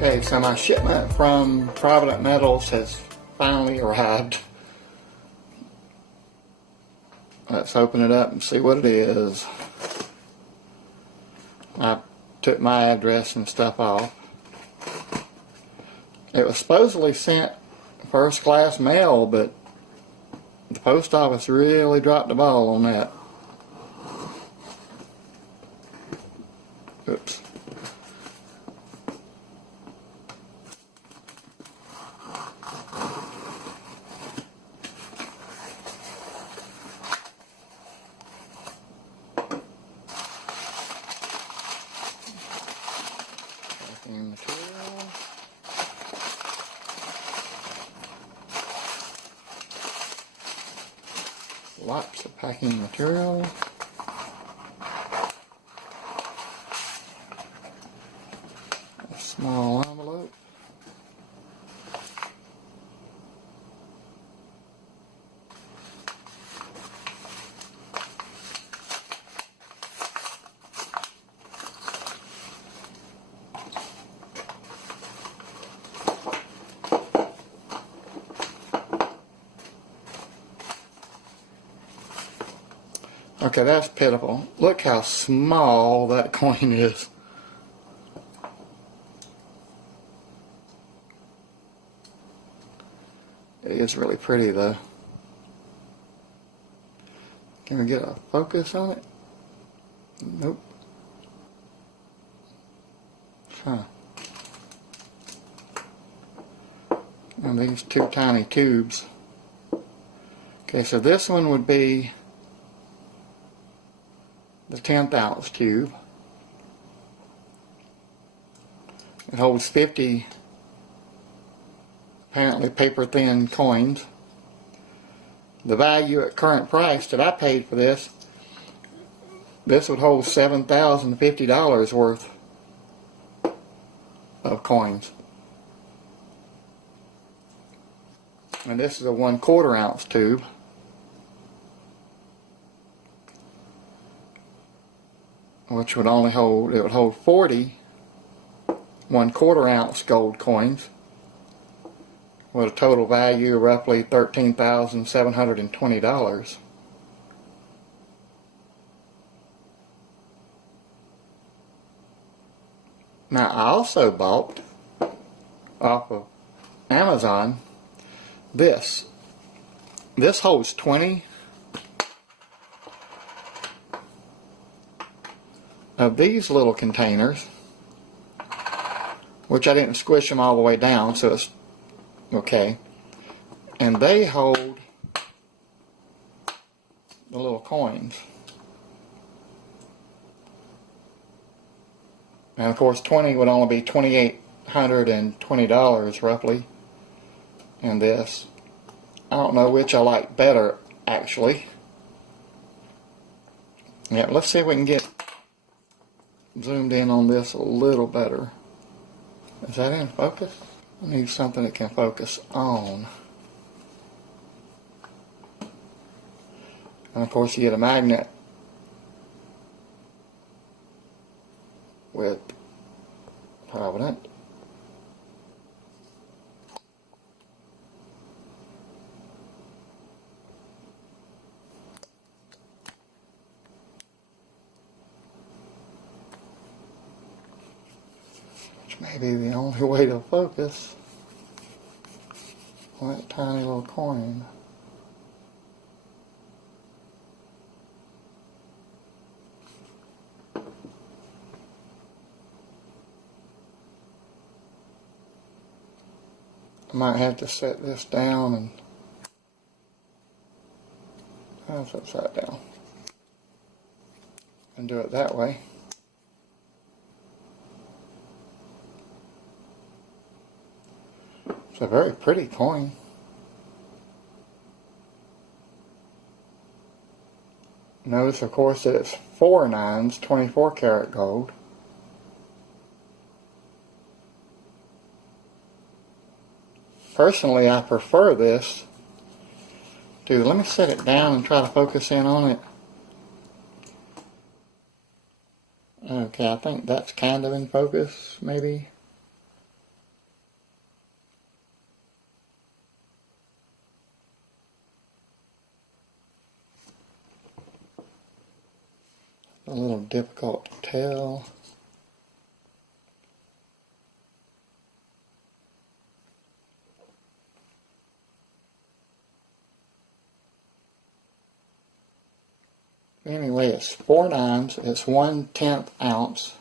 Okay, so my shipment from Provident Metals has finally arrived. Let's open it up and see what it is. I took my address and stuff off. It was supposedly sent first class mail, but the post office really dropped the ball on that. Oops. Packing material. Lots of packing material. A small envelope. Okay, that's pitiful. Look how small that coin is. It is really pretty though. Can we get a focus on it? Nope. Huh. And these two tiny tubes. Okay, so this one would be the 1/10 ounce tube. It holds 50 apparently paper thin coins. The value at current price that I paid for this would hold $7,050 worth of coins. And this is a 1/4 ounce tube. Which would only hold, it would hold 40 1/4 ounce gold coins with a total value of roughly $13,720. Now I also bought off of Amazon this. This holds 20 of these little containers, which I didn't squish them all the way down, so it's okay. And they hold the little coins. And of course 20 would only be $2,820 roughly in this. I don't know which I like better actually. Yeah, let's see if we can get zoomed in on this a little better. Is that in focus? I need something that can focus on. And of course you get a magnet with Provident. Maybe the only way to focus on that tiny little coin. I might have to set this down and that's upside down and do it that way. It's a very pretty coin. Notice, of course, that it's 4 nines, 24 karat gold. Personally, I prefer this to, let me set it down and try to focus in on it. Okay, I think that's kind of in focus, maybe. A little difficult to tell. Anyway, it's 4 nines. It's 1/10 ounce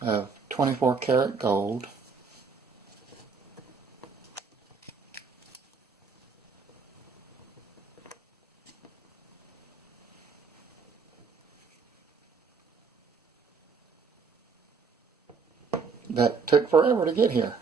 of 24 karat gold. That took forever to get here.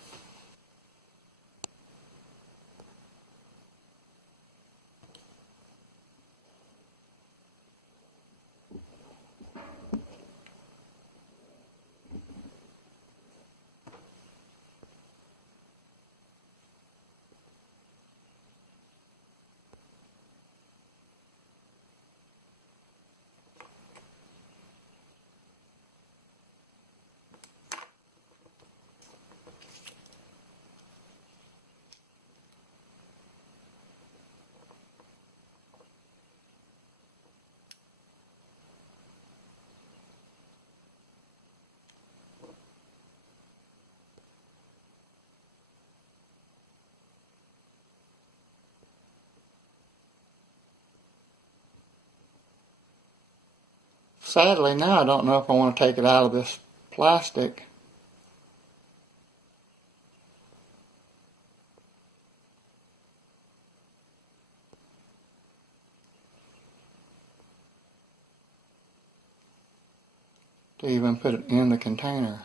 Sadly, now I don't know if I want to take it out of this plastic. To even put it in the container.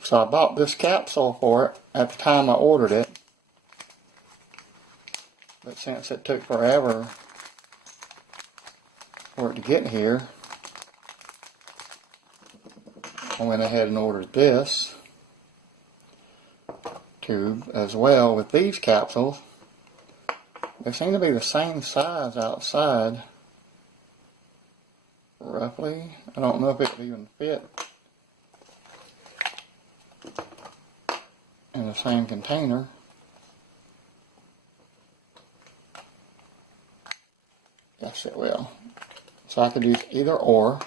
So I bought this capsule for it at the time I ordered it. But since it took forever for it to get here, I went ahead and ordered this tube as well with these capsules. They seem to be the same size outside, roughly. I don't know if it would even fit in the same container. Yes, it will. So I could use either or.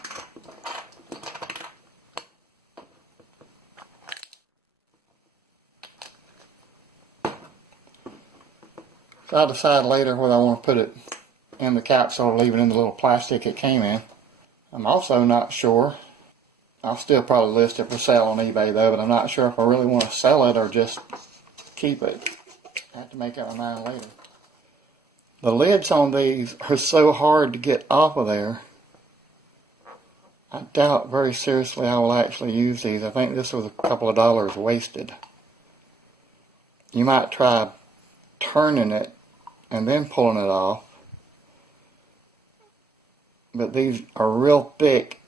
So I'll decide later whether I want to put it in the capsule or leave it in the little plastic it came in. I'm also not sure. I'll still probably list it for sale on eBay though, but I'm not sure if I really want to sell it or just keep it. I have to make up my mind later. The lids on these are so hard to get off of there. I doubt very seriously I will actually use these. I think this was a couple of dollars wasted. You might try turning it and then pulling it off. But these are real thick,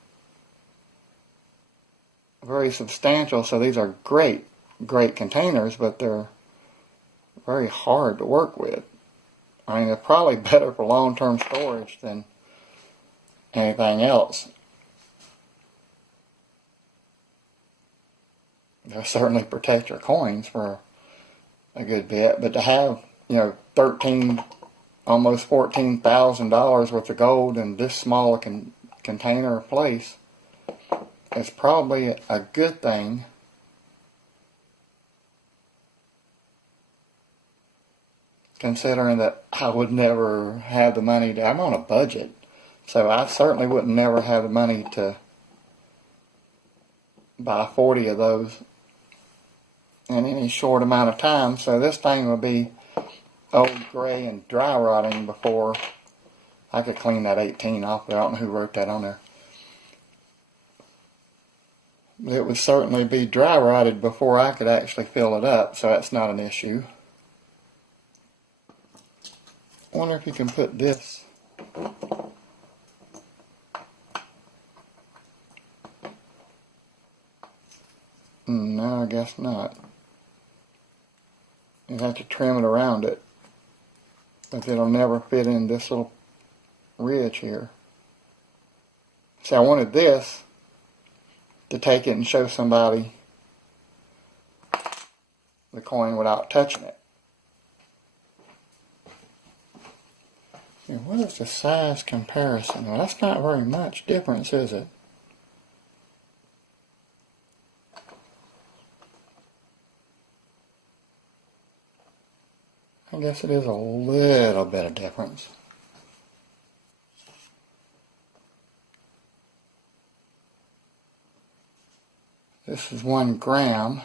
very substantial, so these are great containers, but they're very hard to work with. I mean, they're probably better for long-term storage than anything else. They'll certainly protect your coins for a good bit, but to have, you know, almost $14,000 worth of gold in this small container place is probably a good thing. Considering that I would never have the money I'm on a budget, so I certainly wouldn't never have the money to buy 40 of those in any short amount of time. So this thing would be old, gray, and dry rotting before I could clean that 18 off. But I don't know who wrote that on there. It would certainly be dry rotted before I could actually fill it up, so that's not an issue. I wonder if you can put this no, I guess not. You have to trim it around it, but it'll never fit in this little ridge here. See, I wanted this to take it and show somebody the coin without touching it. See, what is the size comparison? Well, that's not very much difference, is it? I guess it is a little bit of difference. This is 1 gram.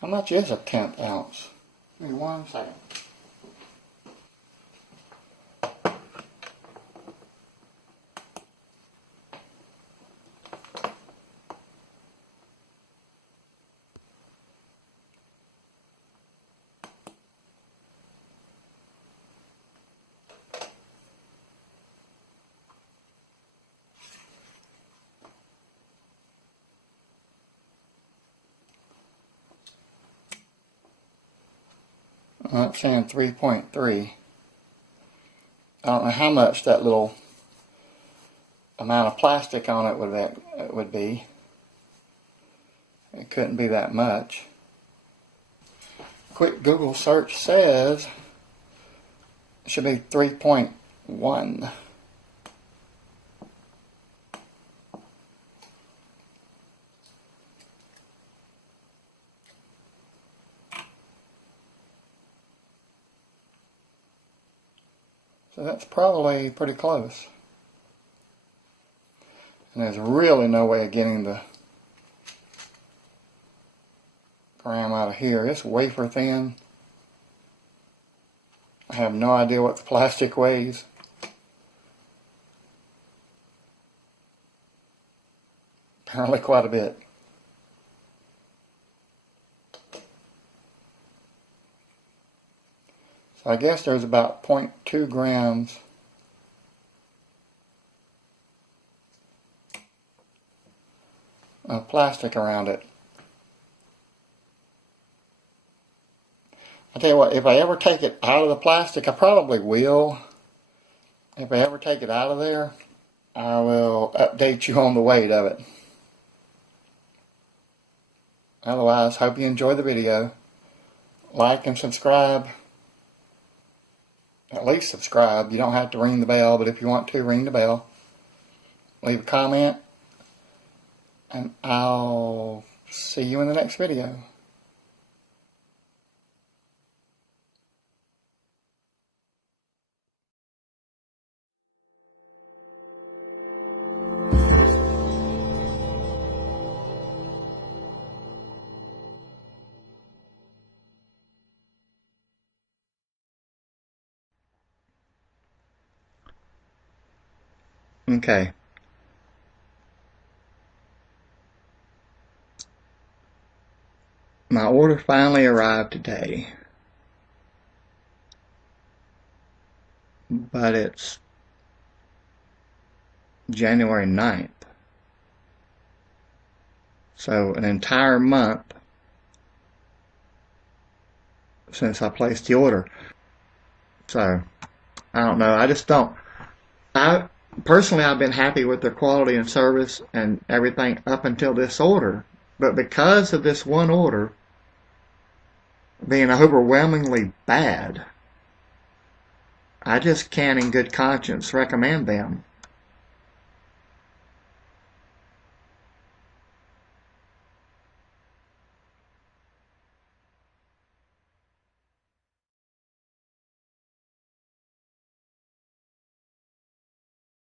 How much is a 1/10 ounce? Give me 1 second. I'm saying 3.3. I don't know how much that little amount of plastic on it would be. It couldn't be that much. Quick Google search says it should be 3.1. So that's probably pretty close. And there's really no way of getting the gram out of here. It's wafer thin. I have no idea what the plastic weighs. Apparently quite a bit. So I guess there's about 0.2 grams of plastic around it. I tell you what, if I ever take it out of the plastic, I probably will. If I ever take it out of there, I will update you on the weight of it. Otherwise, hope you enjoy the video. Like and subscribe. At least subscribe. You don't have to ring the bell, but if you want to, ring the bell. Leave a comment. And I'll see you in the next video. Okay. My order finally arrived today. But it's January 9th. So an entire month since I placed the order. So, I don't know. I just don't. Personally, I've been happy with their quality and service and everything up until this order. But because of this one order being overwhelmingly bad, I just can't in good conscience recommend them.